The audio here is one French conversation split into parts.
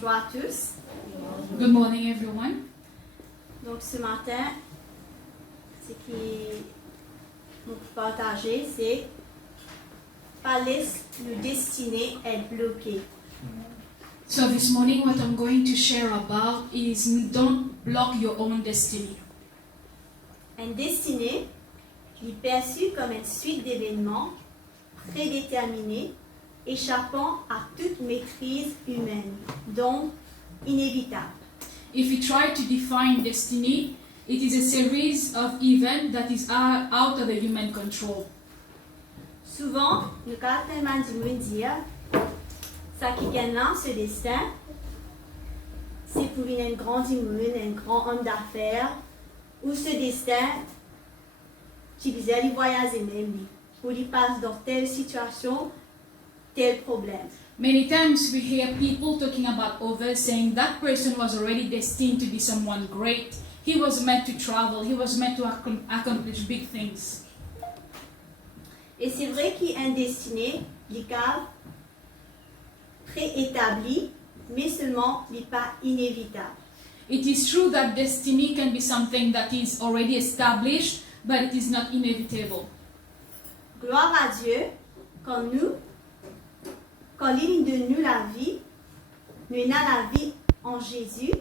Bonjour à tous. Good morning, everyone. Donc ce matin, ce qui nous partager, c'est pas laisse le destiné est bloqué. So this morning what I'm going to share about is don't block your own destiny. Un destiné est perçu comme une suite d'événements prédéterminés échappant à toute maîtrise humaine, donc inévitable. If we try to define destiny, it is a series of events that is out of the human control. Souvent, nous caractérisons du dire ça qui gagne ce destin, c'est pour un grand immune, un grand homme d'affaires, ou ce destin qui faisait les voyages même, pour lui passer dans telle situation, tel problème. Many times we hear people talking about others saying that person was already destined to be someone great. He was meant to travel. He was meant to accomplish big things. Et c'est vrai qu'il y a un destiné, les cas préétabli, mais seulement n'est pas inévitable. It is true that destiny can be something that is already established, but it is not inevitable. Gloire à Dieu, quand il donne nous la vie, nous avons la vie en Jésus,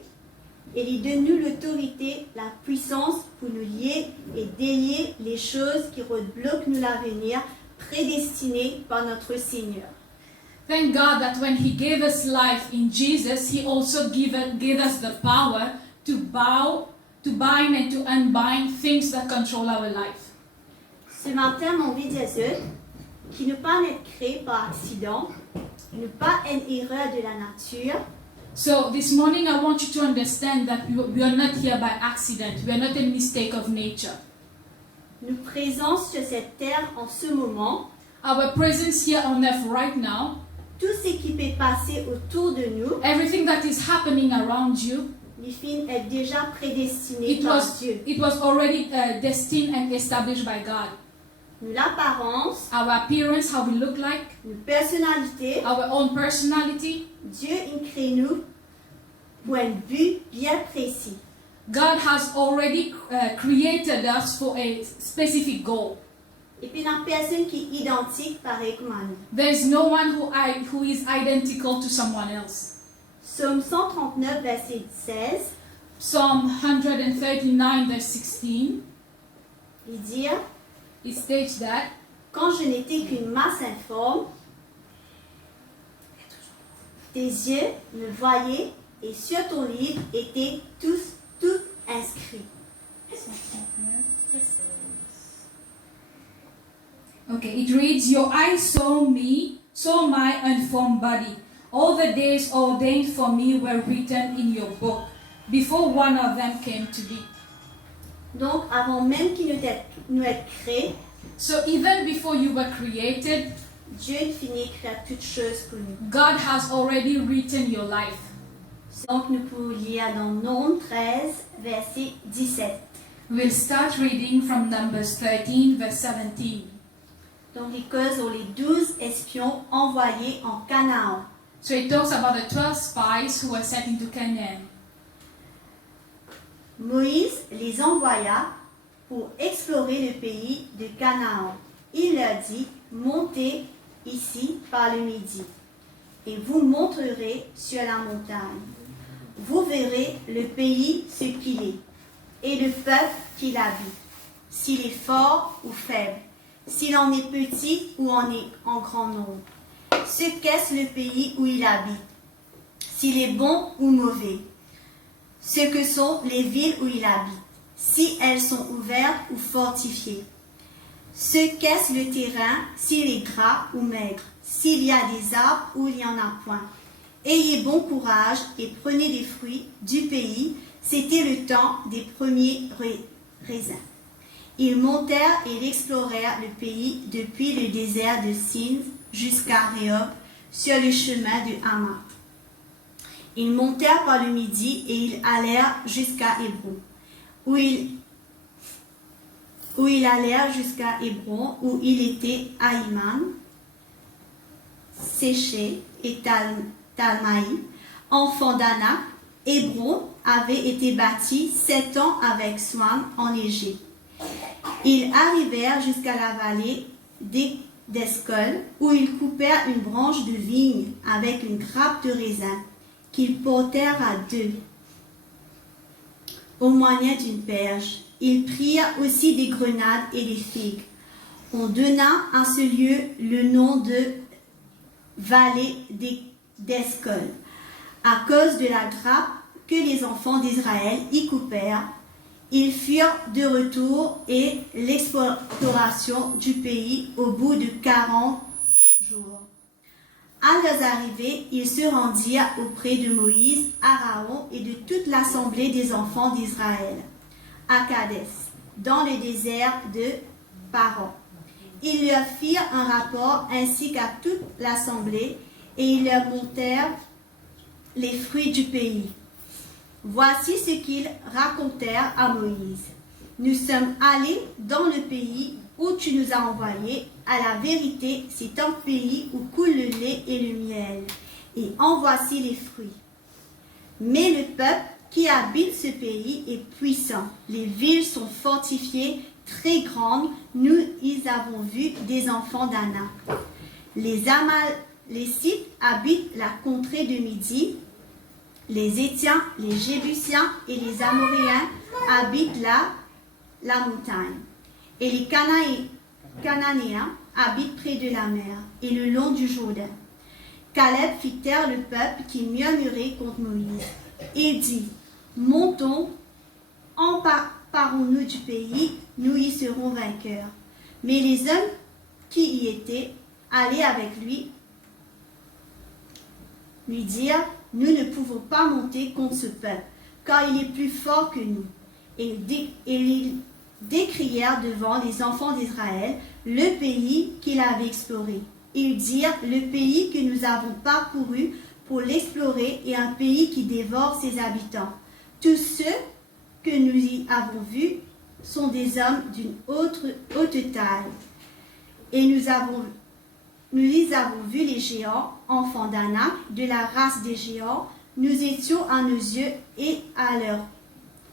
et il donne nous l'autorité, la puissance pour nous lier et délier les choses qui bloquent nous l'avenir prédestiné par notre Seigneur. Thank God that when He gave us life in Jesus, He also gave us the power to bind and to unbind things that control our life. Ce matin, mon vie Jésus, qui ne pas être créé par accident, ne pas une erreur de la nature. So this morning I want you to understand that we are not here by accident. We are not a mistake of nature. Nous présents sur cette terre en ce moment. Our presence here on earth right now, Tout ce qui peut passer autour de nous, everything that is happening around you, les films est déjà prédestiné par Dieu. it was already destined and established by God. Nous l'apparence, Our appearance, how we look like, nos personnalités, our own personality, Dieu crée nous pour un but bien précis. God has already created us for a specific goal. Et puis la personne qui est identique pareil comme nous. There is no one who is identical to someone else. Psaume 139, verset 16, Psalm 139, verse 16, il dit it states that quand je n'étais qu'une masse informe, tes yeux me voyaient et sur ton livre étaient tout inscrits. Okay, it reads, your eyes saw me, saw my unformed body. All the days ordained for me were written in your book, before one of them came to be. Donc, avant même qu'il nous ait créé, So even before you were created, Dieu finit créer toutes choses pour nous. God has already written your life. Donc, nous pouvons lire dans Nombres 13, verset 17. We'll start reading from Numbers 13, verse 17. Donc, il cause sur les 12 espions envoyés en Canaan. So it talks about the 12 spies who were sent into Canaan. Moïse les envoya pour explorer le pays de Canaan. Il leur dit, montez ici par le midi, et vous monterez sur la montagne. Vous verrez le pays ce qu'il est, et le peuple qu'il habite, s'il est fort ou faible, s'il en est petit ou en est en grand nombre. Ce qu'est le pays où il habite, s'il est bon ou mauvais. Ce que sont les villes où il habite, si elles sont ouvertes ou fortifiées. Ce qu'est le terrain, s'il est gras ou maigre, s'il y a des arbres ou il n'y en a point. Ayez bon courage et prenez des fruits du pays. C'était le temps des premiers raisins. Ils montèrent et explorèrent le pays depuis le désert de Sin jusqu'à Rehob, sur le chemin de Hamath. Ils montèrent par le midi et ils allèrent jusqu'à Hébron, où il était Aïman, Séché et Talmaï, enfant d'Anak, Hébron avait été bâti 7 ans avec soin en Égypte. Ils arrivèrent jusqu'à la vallée d'Escol, où ils coupèrent une branche de vigne avec une grappe de raisin, qu'ils portèrent à 2, au moyen d'une perche. Ils prirent aussi des grenades et des figues. On donna à ce lieu le nom de vallée d'Escol, à cause de la grappe que les enfants d'Israël y coupèrent. Ils furent de retour et l'exploration du pays au bout de 40 jours. À leur arrivée, ils se rendirent auprès de Moïse, Aaron et de toute l'assemblée des enfants d'Israël, à Kadès, dans le désert de Paran. Ils leur firent un rapport ainsi qu'à toute l'assemblée, et ils leur montèrent les fruits du pays. Voici ce qu'ils racontèrent à Moïse. Nous sommes allés dans le pays où tu nous as envoyés. À la vérité, c'est un pays où coule le lait et le miel, et en voici les fruits. Mais le peuple qui habite ce pays est puissant. Les villes sont fortifiées, très grandes. Nous y avons vu des enfants d'Anak. Les Amalécites habitent la contrée de Midi. Les Étiens, les Jébusiens et les Amoréens habitent la montagne. Et les Cananéens habitent près de la mer et le long du Jourdain. Caleb fit taire le peuple qui murmurait contre Moïse. Il dit, montons, emparons-nous du pays, nous y serons vainqueurs. Mais les hommes qui y étaient allés avec lui dirent, nous ne pouvons pas monter contre ce peuple, car il est plus fort que nous. Et ils décrièrent devant les enfants d'Israël le pays qu'ils avaient exploré. Ils dirent, le pays que nous avons parcouru pour l'explorer est un pays qui dévore ses habitants. Tous ceux que nous y avons vus sont des hommes d'une haute taille. Et nous y avons vu les géants, enfants d'Anak, de la race des géants. Nous étions à nos yeux et à leurs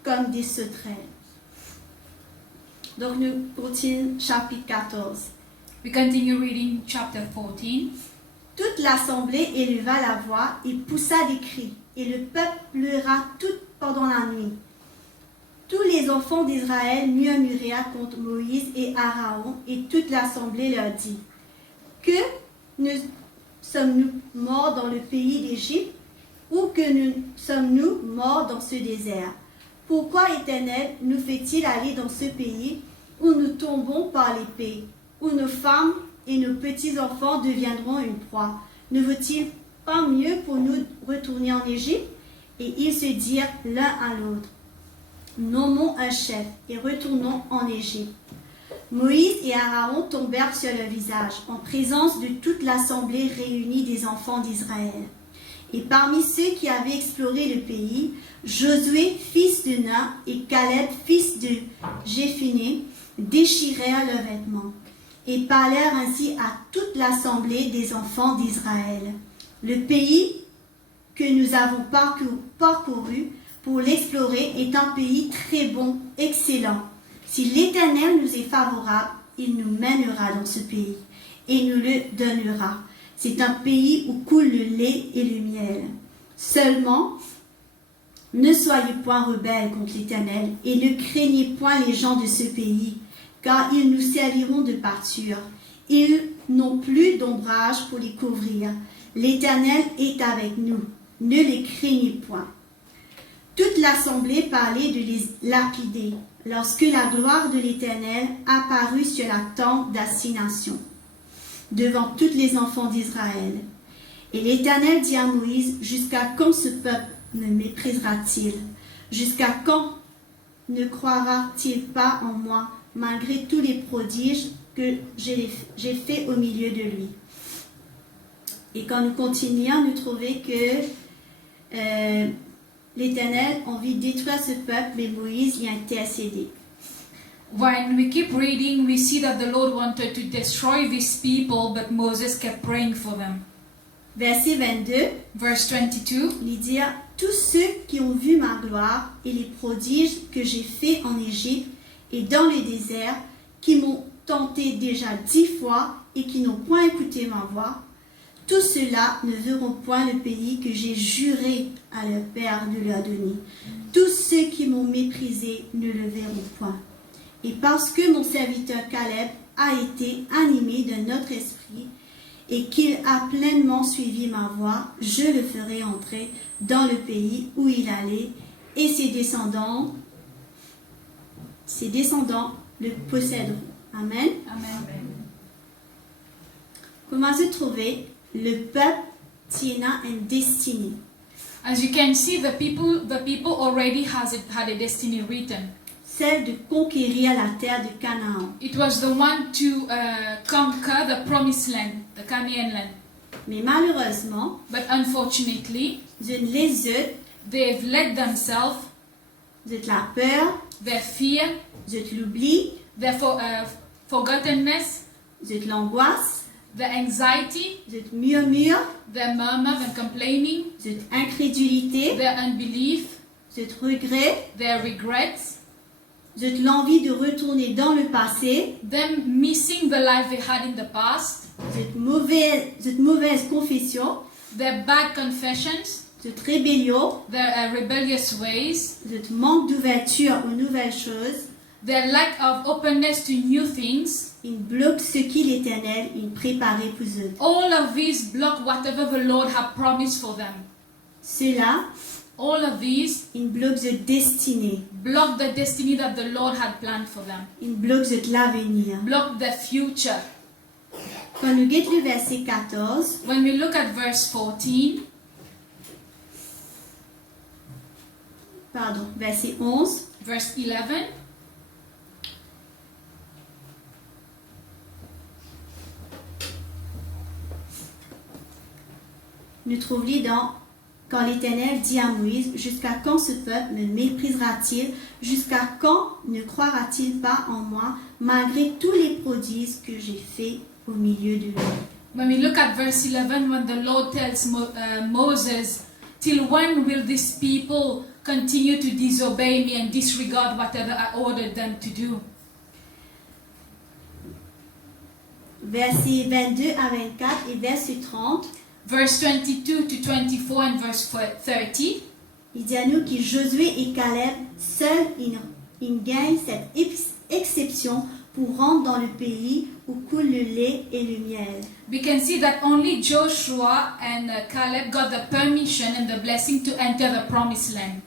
comme des sauterelles. Donc nous continuons chapitre 14. We continue reading chapter 14. Toute l'assemblée éleva la voix et poussa des cris, et le peuple pleura tout pendant la nuit. Tous les enfants d'Israël murmurèrent contre Moïse et Aaron, et toute l'assemblée leur dit, que sommes-nous morts dans le pays d'Égypte, ou que sommes-nous morts dans ce désert? Pourquoi l'Éternel nous fait-il aller dans ce pays où nous tombons par l'épée, où nos femmes et nos petits-enfants deviendront une proie? Ne vaut-il pas mieux pour nous retourner en Égypte? Et ils se dirent l'un à l'autre, nommons un chef et retournons en Égypte. Moïse et Aaron tombèrent sur leur visage en présence de toute l'assemblée réunie des enfants d'Israël. Et parmi ceux qui avaient exploré le pays, Josué, fils de Nun, et Caleb, fils de Jéphuné, déchirèrent leurs vêtements et parlèrent ainsi à toute l'assemblée des enfants d'Israël. Le pays que nous avons parcouru pour l'explorer est un pays très bon, excellent. Si l'Éternel nous est favorable, il nous mènera dans ce pays et nous le donnera. C'est un pays où coule le lait et le miel. Seulement, ne soyez point rebelles contre l'Éternel et ne craignez point les gens de ce pays, car ils nous serviront de pâture. Ils n'ont plus d'ombrage pour les couvrir. L'Éternel est avec nous. Ne les craignez point. Toute l'assemblée parlait de les lapider, lorsque la gloire de l'Éternel apparut sur la tente d'assignation, devant tous les enfants d'Israël. Et l'Éternel dit à Moïse, jusqu'à quand ce peuple me méprisera-t-il? Jusqu'à quand ne croira-t-il pas en moi, malgré tous les prodiges que j'ai faits au milieu de lui? Et quand nous continuons, nous trouvons que l'Éternel a envie de détruire ce peuple, mais Moïse y a intercédé. When we keep reading, we see that the Lord wanted to destroy these people, but Moses kept praying for them. Verset 22, verse 22. il dit « Tous ceux qui ont vu ma gloire et les prodiges que j'ai faits en Égypte et dans le désert, qui m'ont tenté déjà 10 fois et qui n'ont point écouté ma voix, tous ceux-là ne verront point le pays que j'ai juré à leur père de leur donner. Tous ceux qui m'ont méprisé ne le verront point. Et parce que mon serviteur Caleb a été animé d'un autre esprit et qu'il a pleinement suivi ma voie, je le ferai entrer dans le pays où il allait et ses descendants le posséderont. » Amen. Amen. Comment se trouver? Le peuple tiene une destinée. As you can see, the people already had a destiny written. Celle de conquérir la terre de Canaan. It was the one to conquer the promised land, the Canaan land. Mais malheureusement, But unfortunately, les autres, they've let themselves, la peur, their fear, l'oubli, their forgottenness, l'angoisse, the anxiety, murmure, their murmur and complaining, incrédulité, their unbelief, regret, their regrets, l'envie de retourner dans le passé, them missing the life they had in the past, mauvaise confession, their bad confessions, rébellion, their rebellious ways, manque d'ouverture aux nouvelles choses, their lack of openness to new things. Il bloque ce qui l'Éternel il préparait pour eux. All of these block whatever the Lord had promised for them. Cela, all of these, il bloque de destinée. Block the destiny that the Lord had planned for them. Il bloque de l'avenir. Block the future. Quand nous guettons le verset 14, when we look at verse 14, verset 11, verse 11, nous trouvons dans quand l'Éternel dit à Moïse, jusqu'à quand ce peuple me méprisera-t-il? Jusqu'à quand ne croira-t-il pas en moi, malgré tous les prodiges que j'ai faits au milieu de lui? When we look at verse 11, when the Lord tells Moses, till when will these people continue to disobey me and disregard whatever I ordered them to do? Versets 22 à 24 et verset 30. Verse 22 to 24 and verse 30. Il dit à nous que Josué et Caleb, seuls, ils gagnent cette exception pour rentrer dans le pays où coule le lait et le miel. We can see that only Joshua and Caleb got the permission and the blessing to enter the promised land.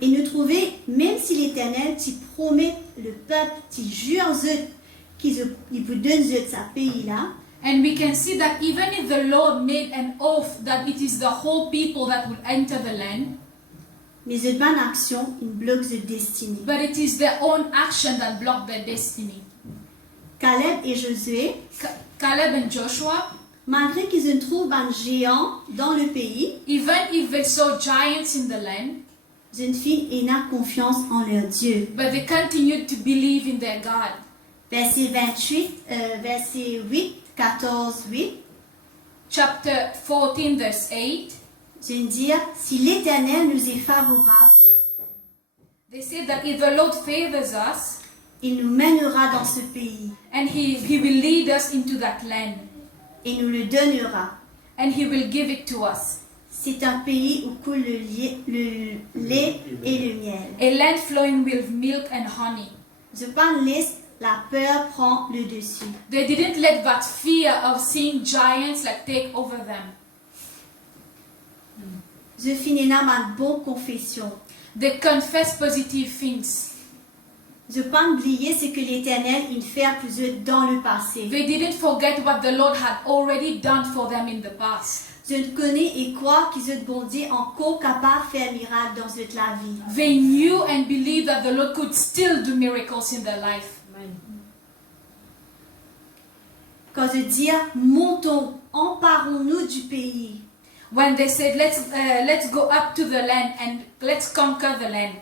Et nous trouvons, même si l'Éternel t'y promet le peuple, t'y jure qu'il vous donne ce pays-là, and we can see that even if the Lord made an oath that it is the whole people that will enter the land, mais cette bonne action, il bloque de destinée. But it is their own action that block their destiny. Caleb et Josué, Caleb and Joshua, malgré qu'ils ne trouvent un géant dans le pays, even if they saw giants in the land, une fille n'a confiance en leur Dieu. But they continued to believe in their God. Verset 8, 14, 8. Chapter 14, verse 8. Je veux dire, si l'Éternel nous est favorable, they say that if the Lord favors us, il nous mènera dans ce pays. And he will lead us into that land. Et nous le donnera. And he will give it to us. C'est un pays où coule le lait et le miel. A land flowing with milk and honey. Je pense la peur prend le dessus. They didn't let that fear of seeing giants take over them. Je finis là ma bonne confession. They confess positive things. Je ne pas oublier ce que l'Éternel il fait pour eux dans le passé. They didn't forget what the Lord had already done for them in the past. Je connais et crois qu'ils sont bon Dieu encore capable de faire miracle dans toute la vie. They knew and believed that the Lord could still do miracles in their life. Quand je dis montons, emparons-nous du pays. When they said let's go up to the land and let's conquer the land.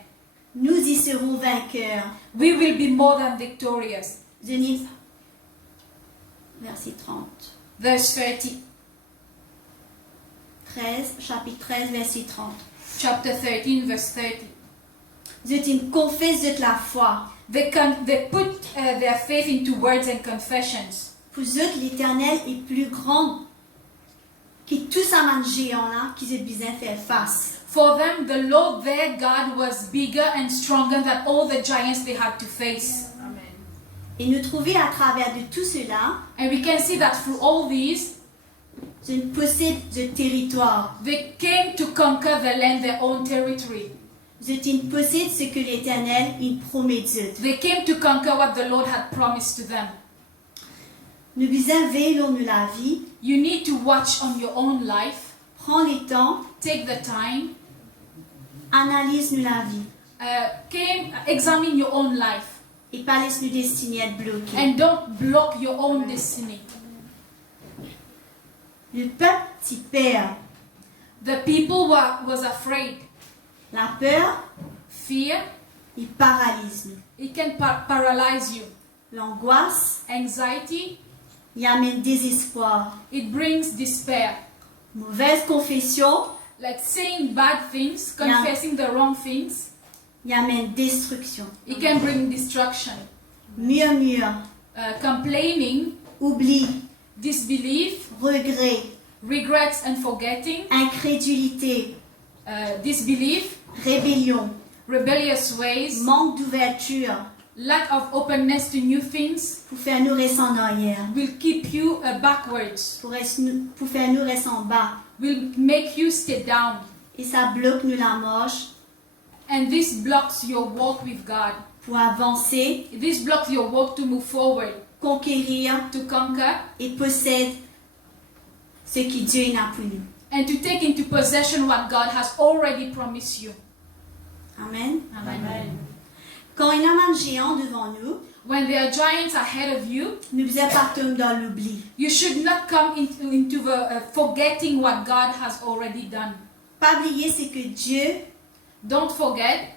Nous y serons vainqueurs. We will be more than victorious. Genèse, verset 30. Verse 30. chapitre 13, verset 30. Chapter 13, verse 30. Vous êtes une confesse de la foi. They put their faith into words and confessions. Pour eux, l'Éternel est plus grand que tout ça man géant là qu'ils ont besoin de faire face. For them, the Lord their God was bigger and stronger than all the giants they had to face. Et nous trouver à travers de tout cela, And we can see that through all these, je possède le territoire. they came to conquer the land, their own territory. Je possède ce que l'Éternel il promet d'eux. They came to conquer what the Lord had promised to them. Nous besoin veiller sur la vie, You need to watch on your own life. prends le temps, Take the time. analyse nous la vie Examine your own life. et pas laisse nous destinées à être bloquées. And don't block your own destiny. Le peuple s'y perd. The people was afraid. La peur, Fear, il paralyse nous. it can paralyze you. L'angoisse, Anxiety, il amène désespoir. it brings despair. Mauvaise confession, Like saying bad things, confessing the wrong things, il amène destruction. it can bring destruction. Murmure, Complaining, oubli, disbelief, regret, regrets and forgetting, incrédulité, disbelief, rébellion, rebellious ways, manque d'ouverture lack of openness to new things pour faire nous rester en arrière, will keep you backwards, pour faire nous rester en bas. will make you stay down. Et ça bloque nous la marche And this blocks your walk with God. pour avancer, This blocks your walk to move forward, conquérir to conquer, et posséder ce que Dieu a pour nous. and to take into possession what God has already promised you. Amen. Amen. Quand il y a un géant devant nous, When there are giants ahead of you, nous partons dans l'oubli. you should not come into the forgetting what God has already done. Pas oublier ce que Dieu, Don't forget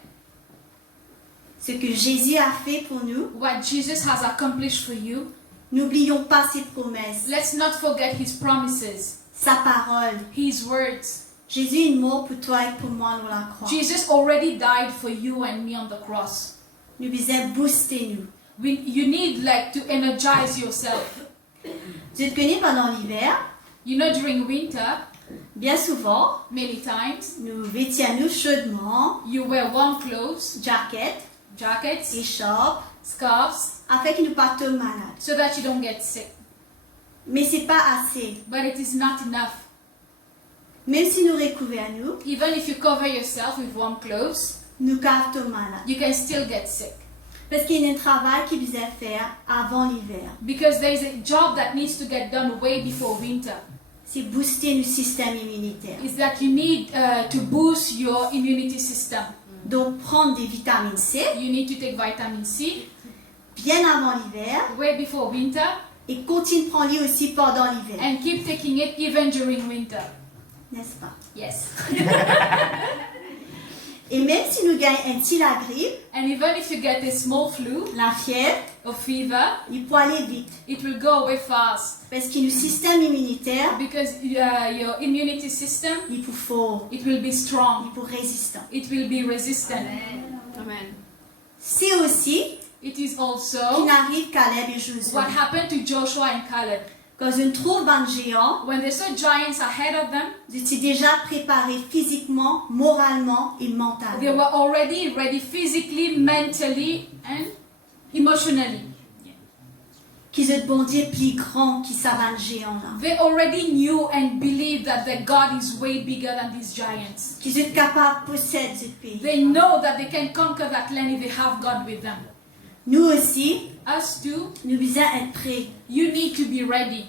ce que Jésus a fait pour nous. what Jesus has accomplished for you. N'oublions pas ses promesses, Let's not forget His promises, sa parole. His words. Jésus est mort pour toi et pour moi sur la croix. Jesus already died for you and me on the cross. Nous devons booster nous. You need to energize yourself. Je te connais pendant l'hiver, You know, during winter, bien souvent, many times, nous vêtions nous chaudement, you wear warm clothes, jaquettes, jackets, écharpes, scarves, afin que nous pas tomber malades. so that you don't get sick. Mais c'est pas assez. But it is not enough. Même si nous recouvrons nous, Even if you cover yourself with warm clothes, nous tomber malades. you can still get sick. Parce qu'il y a un travail qui vous est faire avant l'hiver. Because there is a job that needs to get done way before winter. C'est booster le système immunitaire. Is that you need to boost your immunity system. Donc prendre des vitamines C You need to take vitamin C bien avant l'hiver way before winter et continue de prendre aussi pendant l'hiver. and keep taking it even during winter. N'est-ce pas? Yes. Et même si nous gagnons un petit la grippe, And even if you get a small flu la fièvre, or fever, il peut aller vite. it will go away fast. Parce que le système immunitaire, Because your immunity system, il peut fort, it will be il strong. peut résistant. It will be resistant. Amen. C'est aussi It is qui also n'arrive Caleb et Josué. what happened to Joshua and Caleb. Quand je trouve un géant, When they saw giants ahead of them, je suis déjà préparé physiquement, moralement et they mentalement. were already ready physically, mentally, and emotionally. Qu'ils ont bon Dieu plus grand qui ça un géant là. They already knew and believed that their God is way bigger than these giants. Qu'ils sont capables de posséder ce pays. They know that they can conquer that land if they have God with them. Nous aussi, Us too, nous devons être prêts. you need to be ready.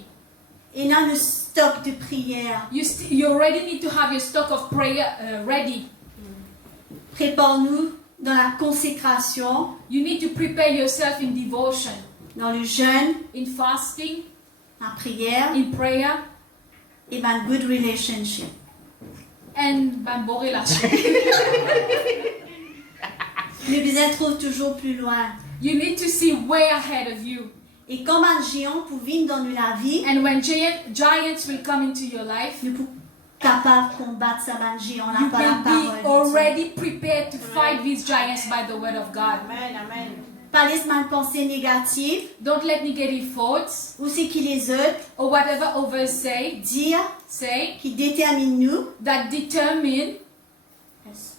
Et dans le stock de prière, You already need to have your stock of prayer ready. prépare-nous dans la consécration, You need to prepare yourself in devotion, dans le jeûne, in fasting, la prière in prayer, et dans good relationship. and bon relation. Nous devons trouver toujours plus loin. You need to see way ahead of you. Et comme un géant pour vivre dans la vie, And when giants will come into your life, nous pouvons capable de combattre ce géant là You par la will be parole de Dieu. already prepared to fight these giants by the word of God. Amen. Amen. Pas laisser une pensée négative Don't let negative thoughts ou ce qui les autres or whatever others say, qui détermine nous. that determine us.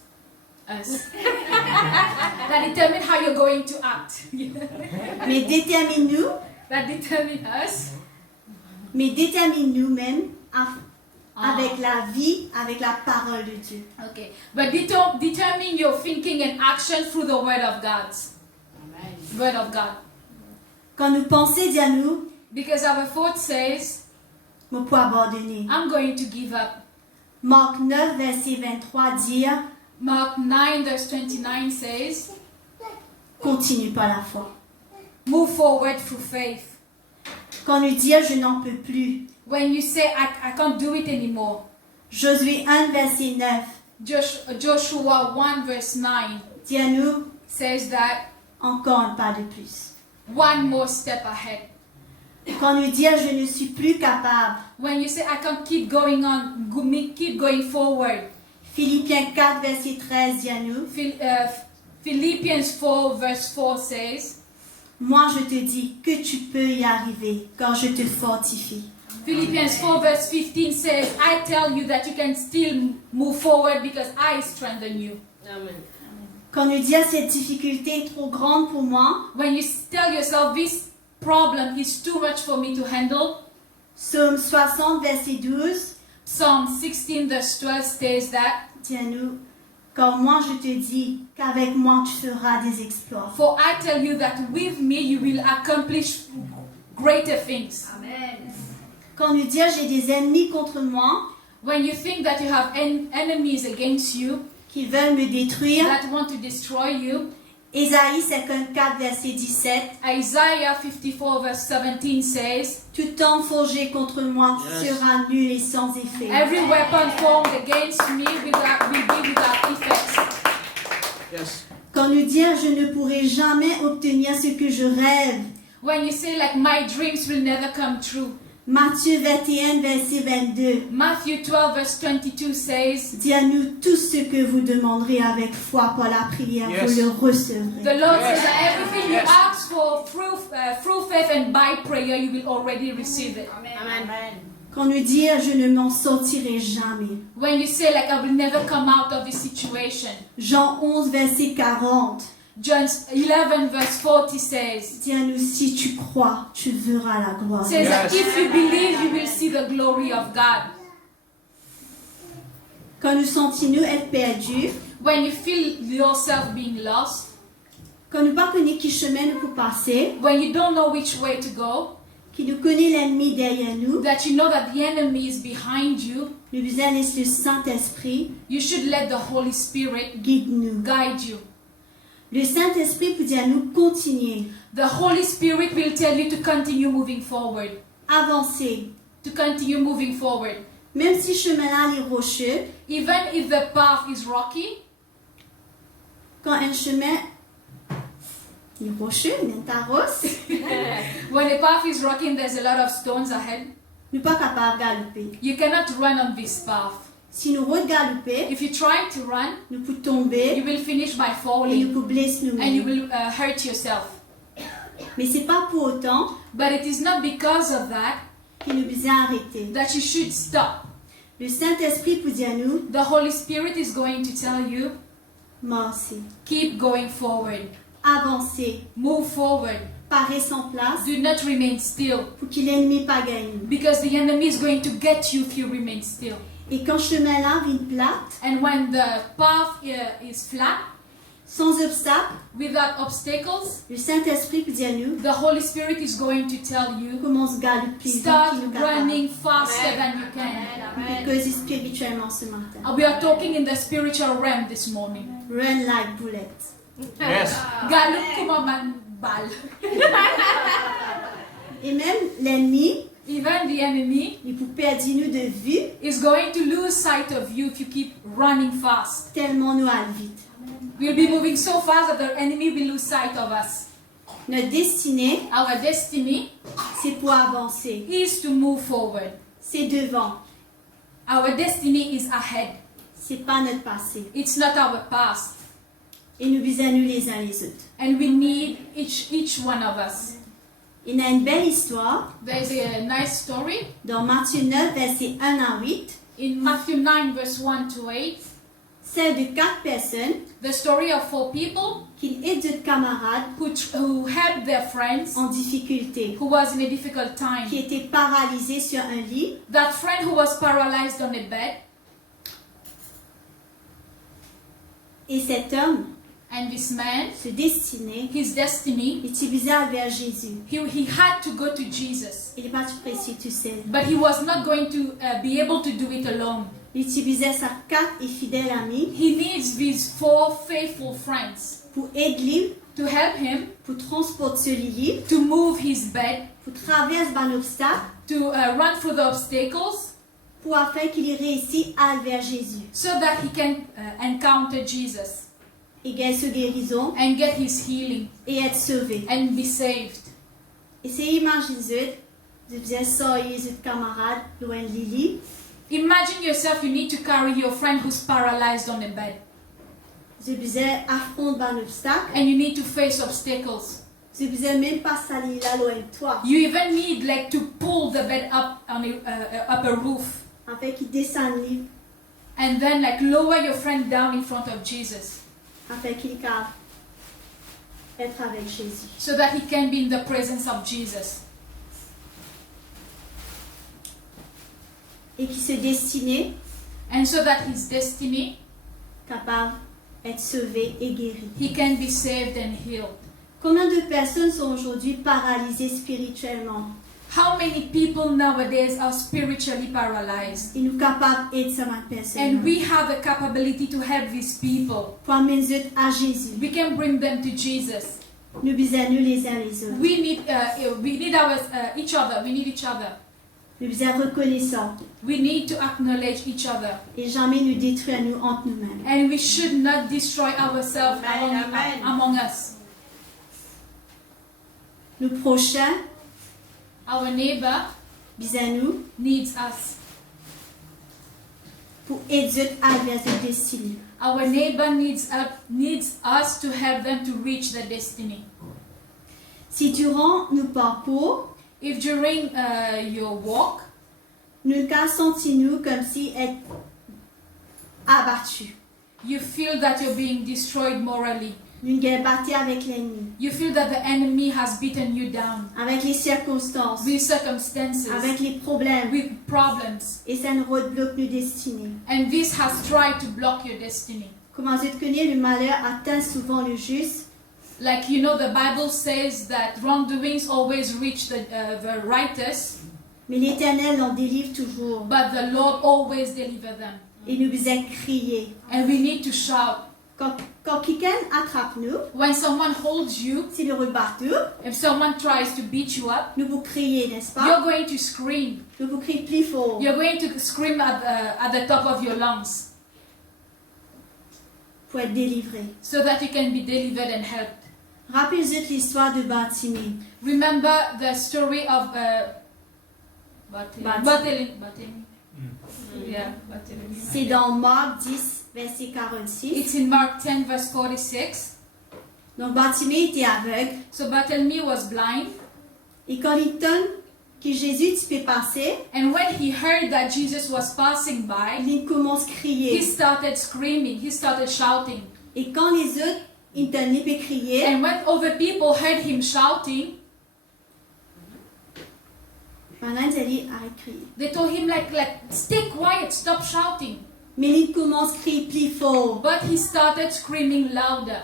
That determine how you're going to act. Mais détermine nous, That determine us. mais détermine nous-mêmes avec la vie, avec la parole de Dieu. Okay. But determine your thinking and action through the word of God. Word of God. Quand nous pensons dire nous, Because our thought says, je peux abandonner. I'm going to give up. Marc 9, verset 23 dit, Mark 9 verse 29 says, continue par la foi. move forward through faith. Quand nous dit, je n'en peux plus. When you say, I can't do it anymore. Josué 1, verset 9 Joshua 1 verse 9 dit à nous, says that encore un pas de plus. one more step ahead. Quand nous dit, je ne suis plus capable. When you say, I can't keep going on, keep going forward. Philippiens 4, verset 13 dit à nous, Philippians 4 verse 4 says, moi je te dis que tu peux y arriver quand je te fortifie. Philippians 4 verse 15 says, I tell you that you can still move forward because I strengthen you. Amen. Quand nous dit, cette difficulté est trop grande pour moi, When you tell yourself this problem is too much for me to handle, Psaume 60, verset 12 Psalm 16 verse 12 says that, dit à nous, car moi je te dis qu'avec moi tu feras des exploits. for I tell you that with me you will accomplish greater things. Quand nous dit, j'ai des ennemis contre moi When you think that you have enemies against you qui veulent me détruire, that want to destroy you, Ésaïe 54, verset 17, Isaiah 54 verse 17 says, tout homme forgé contre moi Yes. sera nul et sans effet. every weapon formed against me will be without effects. Yes. Quand nous dit, je ne pourrai jamais obtenir ce que je rêve, When you say like my dreams will never come true, Matthieu 21, verset 22, Matthew 12 verse 22 says, dit à nous, tout ce que vous demanderez avec foi par la prière, Yes. vous le the recevrez. Lord Yes. says that everything you Yes. ask for through faith and by prayer, you will already receive it. Amen. Quand nous dit, je ne m'en sortirai jamais. When you say like I will never come out of this situation, Jean 11, verset 40, John 11 verse 40 says, dit à nous, si tu crois, tu verras la gloire. says that Yes. if you believe, you will see the glory of God. Quand nous sentons-nous être perdus, When you feel yourself being lost, quand nous ne pas connaître qui chemin nous pour passer, when you don't know which way to go, qui nous connaît l'ennemi derrière nous, that you know that the enemy is behind you, nous besoin laisser le Saint-Esprit you should let the Holy Spirit guide-nous. guide you. Le Saint-Esprit peut dire à nous continuer, The Holy Spirit will tell you to continue moving forward, avancer. to continue moving forward. Même si le chemin-là est rocheux, Even if the path is rocky, quand un chemin est rocheux, il y a un taros, when the path is rocky and there's a lot of stones ahead, nous ne sommes pas capables de galoper. you cannot run on this path. Si nous regaloper, If you try to run, nous pouvons tomber you will finish by et nous falling pouvons blesser and you nous-mêmes. will hurt yourself. Mais ce n'est pas pour autant But it is not because of that qu'il nous besoin arrêter. that you should stop. Le Saint-Esprit peut dire à nous, The Holy Spirit is going to tell you, marcher, keep going forward, avancer, move forward, pas rester en place do not remain still, pour que l'ennemi pas gagne. because the enemy is going to get you if you remain still. Et quand le chemin-là vient plate, And when the path is flat, sans obstacle, without obstacles, le Saint-Esprit peut dire à nous, the Holy Spirit is going to tell you, commence à galoper, start qu'il nous capable. running faster than you can. On peut causer spirituellement ce matin. We are talking in the spiritual realm this morning. Run like bullet. Yes. Galop comme un balle. Et même l'ennemi, Even the enemy il peut perdre nous de vue is going to lose sight of you if you keep running fast. tellement nous allons vite. We'll be moving so fast that the enemy will lose sight of us. Notre destinée, Our destiny c'est pour avancer. is to move forward. C'est devant. Our destiny is ahead. C'est pas notre passé. It's not our past. Et nous besoin-nous les uns les autres. And we need each one of us. Il y a une belle histoire There's a nice story dans Matthieu 9, versets 1 à 8, in Matthew 9, verse 1 to 8. celle de 4 personnes The story of 4 people qui aident d'autres camarades who helped their friends en difficulté, who was in a difficult time. qui étaient paralysés sur un lit. That friend who was paralyzed on a bed, Et cet homme and this man, se destinait, his destiny, il utilisait vers Jésus. he had to go to Jesus. Il n'est pas tout précis tout seul. But he was not going to be able to do it alone. Il utilisait sa 4 et fidèle amie He needs these 4 faithful friends pour aider, to help him pour transporter ce lit, to move his bed, pour traverser un obstacle, to run through the obstacles, pour afin qu'il réussisse à aller vers Jésus. so that he can encounter Jesus Et gagner sa guérison and get his healing et être sauvé. and be saved. Essayez d'imaginer, je faisais sortir les autres camarades loin de Lily. Imagine yourself, you need to carry your friend who's paralyzed on a bed, Je faisais affronter un obstacle. and you need to face obstacles. Je faisais même pas salir là loin de toi. You even need like to pull the bed up on up a roof, Afin qu'il descende libre, and then like lower your friend down in front of Jesus, afin qu'il puisse être avec Jésus. so that he can be in the presence of Jesus, Et qui se destinait and so that his destiny, capable d'être sauvé et guéri. he can be saved and healed. Combien de personnes sont aujourd'hui paralysées spirituellement? How many people nowadays are spiritually paralyzed? Et nous capables d'aider ces personnes. And we have the capability to help these people. Pour amener les autres à Jésus. We can bring them to Jesus. Nous besoin nous les uns les autres. We need each other. We need each other. Nous besoin reconnaissants. We need to acknowledge each other. Et jamais nous détruire nous entre nous-mêmes. And we should not destroy ourselves among us. Nos prochains, Our neighbor besoin nous needs us. pour aider les autres à vers leur destinée. Our neighbor needs us to help them to reach their destiny. Si durant nos parcours, If during your walk, nous sentons-nous comme si être abattus. you feel that you're being destroyed morally, Nous avons battu avec l'ennemi, you feel that the enemy has beaten you down avec les circonstances, with circumstances, avec les problèmes. with problems, Et ça nous rebloque nos destinées. and this has tried to block your destiny. Comment je connais, le malheur atteint souvent le juste, Like, you know, the Bible says that wrongdoings always reach the righteous, mais l'Éternel en délivre toujours. but the Lord always delivers them. Et nous devons crier. And we need to shout. Quand quelqu'un attrape nous, When someone holds you, s'il le rebat nous, if someone tries to beat you up, nous vous crier, n'est-ce pas? you're going to scream. Nous vous crier plus fort You're going to scream at the top of your lungs pour être délivré. so that you can be delivered and helped. Rappelez-vous l'histoire de Bartimée. Remember the story of Barthélemy. Yeah, Barthélemy. C'est dans Marc 10, verset 46. It's in Mark 10, verse 46. Donc Bartimée était aveugle. So Barthélemy was blind, Et quand il entend que Jésus tu peux passer, and when he heard that Jesus was passing by, il commence à he crier. started screaming, he started shouting. Et quand les autres entendent il peut crier, And when other people heard him shouting, maintenant ils allaient à crier. they told him like stay quiet, stop shouting. Mais il commence à crier plus fort. But he started screaming louder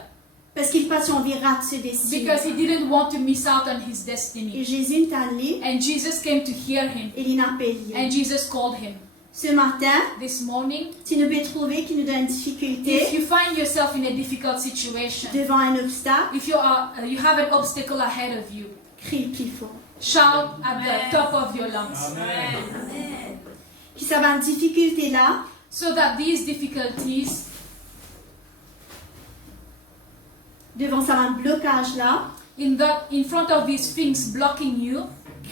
Parce qu'il passe envie de rater ce destin. because he didn't want to miss out on his Et destiny. Jésus est allé And Jesus came to hear him, et il appelle. and Jesus called him. Ce matin, This morning, si nous pouvons trouver qu'il nous donne une if difficulté you find yourself in a difficult situation, devant un obstacle, if you have an obstacle ahead of you, crie plus fort. shout at the top of your lungs, Que ça va une difficulté là, so that these difficulties, devant ça va un blocage là, in front of these things blocking you,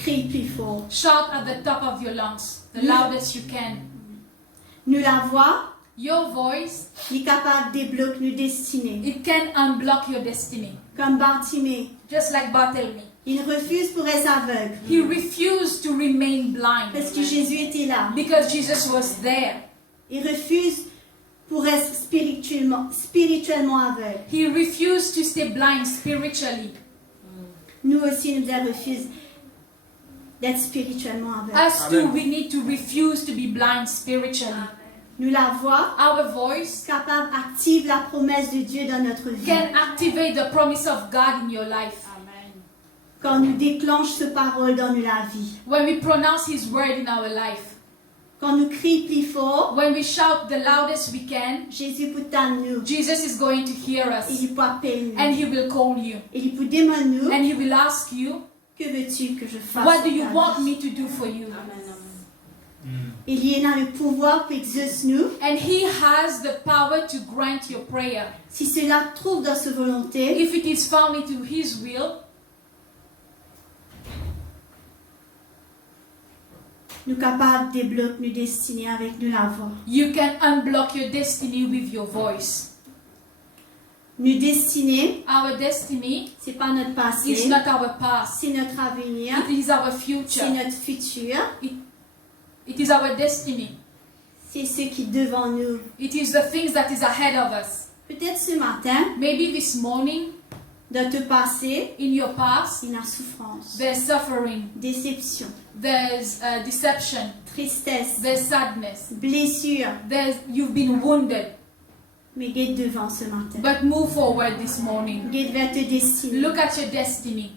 crie plus fort. shout at the top of your lungs, the loudest you can. Nous la voix your voice, est capable de débloquer nos destinées. it can unblock your destiny. Comme Bartimée, Just like Barthélemy. il refuse pour être aveugle He refused to remain blind parce que Jésus était là. because Jesus was there. Il refuse pour être spirituellement aveugle. He refused to stay blind spiritually. Nous aussi, nous devons refuser d'être spirituellement aveugle. Us too, Amen. we need to refuse to be blind spiritually. Nous la voix Our voice capable active la promesse de Dieu dans notre vie. can activate the promise of God in your life. Quand nous déclenche ce parole dans la vie. When we pronounce His word in our life, Quand nous crions plus fort, when we shout the loudest we can, Jésus peut t'entendre nous. Jesus is going to hear us Il peut appeler nous. and He will call you Il peut demander nous, and He will ask you, que veux-tu que je fasse? what do dans you ta want vie? me to do for you? Il y a le pouvoir pour exaucer nous. And He has the power to grant your prayer. Si cela trouve dans sa volonté, If it is found into His will, nous capables de débloquer nos destinées avec nous la voix. you can unblock your destiny with your voice. Nos destinées, Our destiny c'est pas notre passé, is not our past, c'est notre avenir, it is our c'est future, notre futur, it is our destiny, c'est ce qui est devant nous. it is the things that is ahead of us. Peut-être ce matin, Maybe this morning, dans ton passé, in your past, il y a souffrance, there's suffering, déception, there's deception, tristesse, there's sadness, blessure, you've been wounded, mais guide devant ce matin. but move forward this morning. Guide vers tes destinées. Look at your destiny.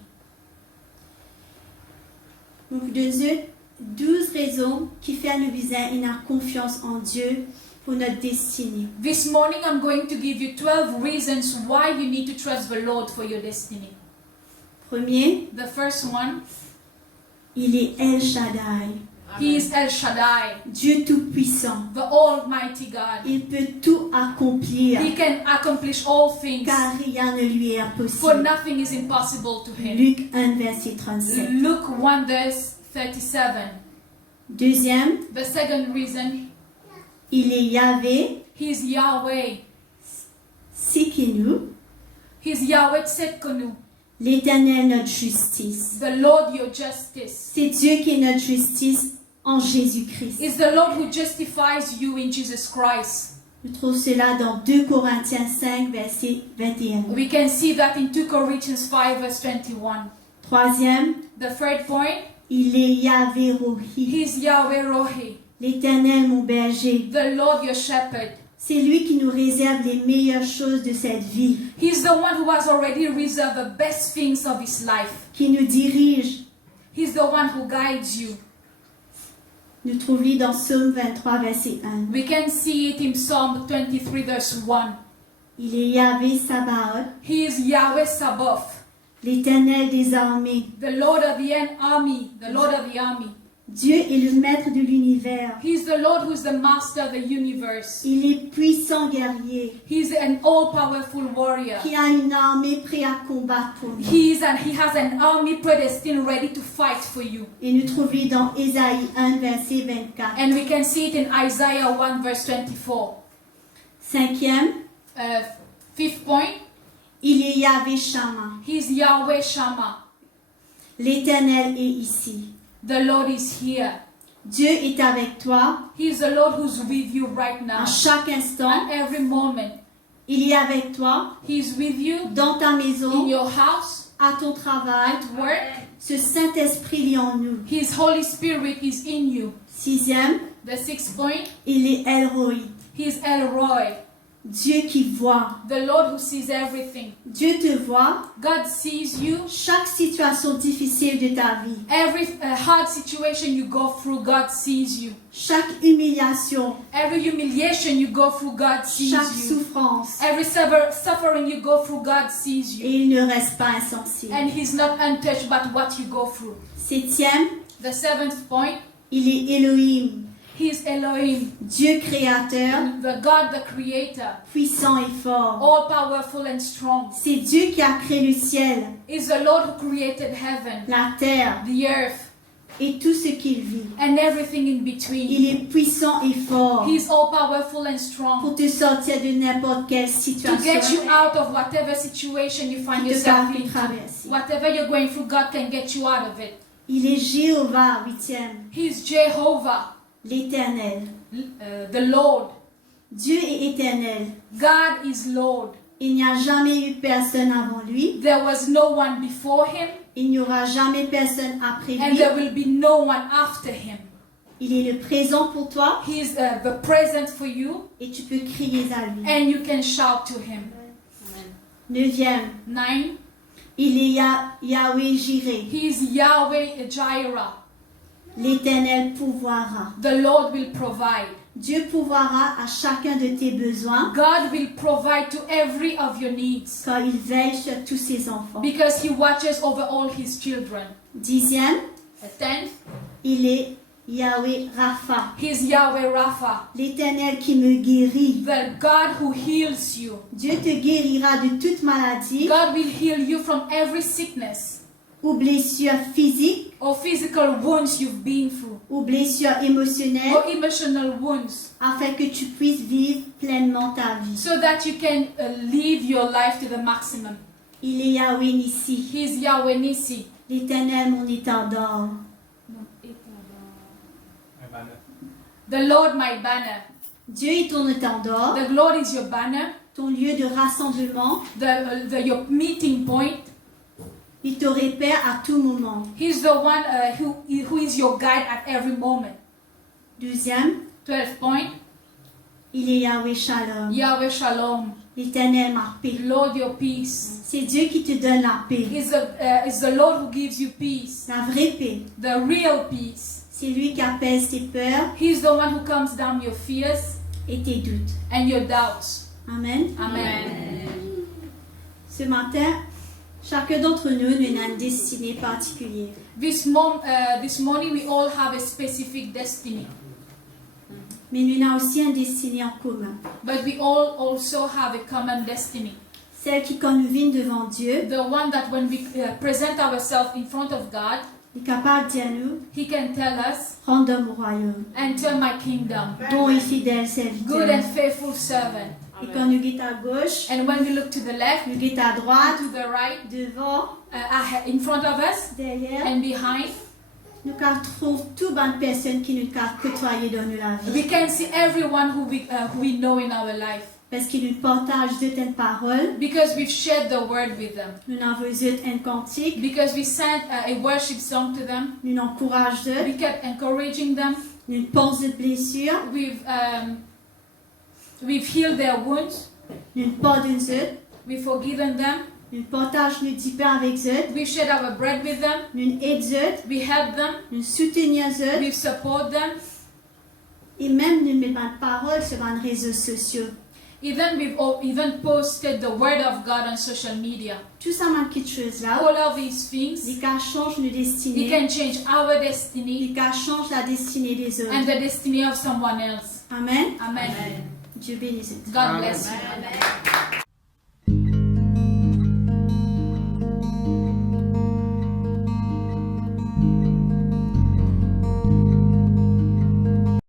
Donc, 12 raisons qui font nous besoin une confiance en Dieu pour notre destinée. This morning I'm going to give you 12 reasons why you need to trust the Lord for your destiny. Premier, The first one, il est El Shaddai, He is El Shaddai, Dieu Tout-Puissant. the Almighty God. Il peut tout accomplir, He can accomplish all things, car rien ne lui est for impossible. nothing is impossible to Him. Luc 1, verset 37. Luke 1 verse 37. Deuxième, The second reason, il est Yahvé, He is Yahweh. Sikinu, He is Yahweh Tsetkonu, l'Éternel notre justice. the Lord your justice. C'est Dieu qui est notre justice en Jésus-Christ. Is the Lord who justifies you in Jesus Christ. Nous trouvons cela dans 2 Corinthiens 5, verset 21. We can see that in 2 Corinthians 5 verse 21. Troisième, The third point, il est Yahvé Rohi, He is Yahweh Rohi, l'Éternel mon berger. the Lord your shepherd. C'est lui qui nous réserve les meilleures choses de cette vie, He's the one who has already reserved the best things of His life. qui nous dirige. He's the one who guides you. Nous trouvons dans Psaume 23, verset 1. We can see it in Psalm 23 verse 1. Il est Yahvé Sabaoth, He is Yahweh Sabaoth, l'Éternel des armées. the Lord of the army, the Lord of the army. Dieu est le maître de l'univers. He's the Lord who is the master of the universe. Il est puissant guerrier, He's an all-powerful warrior. qui a une armée prête à combattre pour nous. He has an army predestined ready to fight for you. Et nous trouvons dans Ésaïe 1, verset 24. And we can see it in Isaiah 1 verse 24. Cinquième, Fifth point, il est Yahvé Shammah. He's Yahweh Shammah. L'Éternel est ici. The Lord is here. Dieu est avec toi He's the Lord who's with you right now. à chaque instant. At every moment. Il est avec toi He's with you dans ta in maison, your house, à ton travail. at work. Ce Saint-Esprit est en nous. His Holy Spirit is in you. Sixième, The sixth point, il est El Roi. He's El Roy, Dieu qui voit. the Lord who sees everything. Dieu te voit. God sees you. Chaque situation difficile de ta vie, Every hard situation you go through, God sees you. chaque humiliation, Every humiliation you go through, God sees chaque you. souffrance, Every suffering you go through, God sees et you. il ne reste pas insensible. And He's not untouched by what you go through. Septième, The seventh point, il est Elohim, He's Elohim, Dieu créateur, the God, the Creator, puissant et fort. all powerful and strong. C'est Dieu qui a créé le ciel, Is the Lord who created heaven, la terre, the earth, et tout ce qu'il vit. and everything in between. Il est puissant et fort He's all powerful and strong pour te sortir de n'importe quelle to situation get you out of whatever situation you find qui te yourself fait in. traverser. Whatever you're going through, God can get you out of it. Il est Jéhovah, 8e, He's Jehovah, l'Éternel. the Lord. Dieu est éternel. God is Lord. Il n'y a jamais eu personne avant lui. There was no one before him, Il n'y aura jamais personne après and lui. there will be no one after him. Il est le présent pour toi He is the present for you, et tu peux crier à lui. and you can shout to him. 9e, 9. il est Yahweh Jireh. He is Yahweh Jireh. L'Éternel pourvoira. The Lord will provide. Dieu pourvoira à chacun de tes besoins God will provide to every of your needs quand il veille sur tous ses enfants. because he watches over all his children. 10e, 10. il est Yahweh Rapha. He is Yahweh Rapha, L'Éternel qui me guérit. the God who heals you. Dieu te guérira de toute maladie God will heal you from every sickness ou blessure physique or physical wounds you've been through ou blessure émotionnelle or emotional wounds, afin que tu puisses vivre pleinement ta vie. so that you can live your life to the maximum. Il est Yahweh Nissi. He is Yahweh Nissi. L'Éternel mon étendard. The Lord my banner. Dieu est ton étendard, The Lord is your banner, ton lieu de rassemblement. your meeting point. Il te répère à tout moment. He's the one who is your guide at every moment. 12e, 12 point. il est Yahweh Shalom. Yahweh Shalom. L'Éternel ma paix. Lord your peace. C'est Dieu qui te donne la paix. Is the Lord who gives you peace. La vraie paix. The real peace. C'est lui qui apaise tes peurs He's the one who calms down your fears et tes doutes. and your doubts. Amen. Amen. Ce matin, chacun d'entre nous a une destinée particulière. This morning we all have a specific destiny, Mais nous avons aussi une destinée en commun. but we all also have a common destiny. Celle qui, quand nous venons devant Dieu, The one that when we present ourselves in front of God, est capable de dire à nous, He can tell us, rends mon royaume, enter my kingdom, bon et fidèle good serviteur. and faithful servant. Et quand nous guettons à gauche, And when we look to the left, nous guettons à droite, to the right, devant, in front of us derrière, and behind, nous trouvons toute bonne personne qui nous a côtoyé dans la vie. we can see everyone who we know in our life. Parce qu'ils nous partagent de telles paroles, Because we've shared the word with them. nous envoyons un cantique, Because we sent a worship song to them. nous encourageons, We kept encouraging them. nous pensons de blessures, We've healed their wounds. nous pardonnons, We've forgiven them. nous partageons du pain avec eux, We've shared our bread with them. nous aidons, We help them. nous soutenons eux, We support them. et même nous mettons de paroles sur les réseaux sociaux. We've even posted the word of God on social media. Tout ça, petites choses-là, All of these things, les cas changent nos it destinées, can change our destiny les cas changent la destinée des and autres. the destiny of someone else. Amen. Amen. Dieu bénisse. God bless you.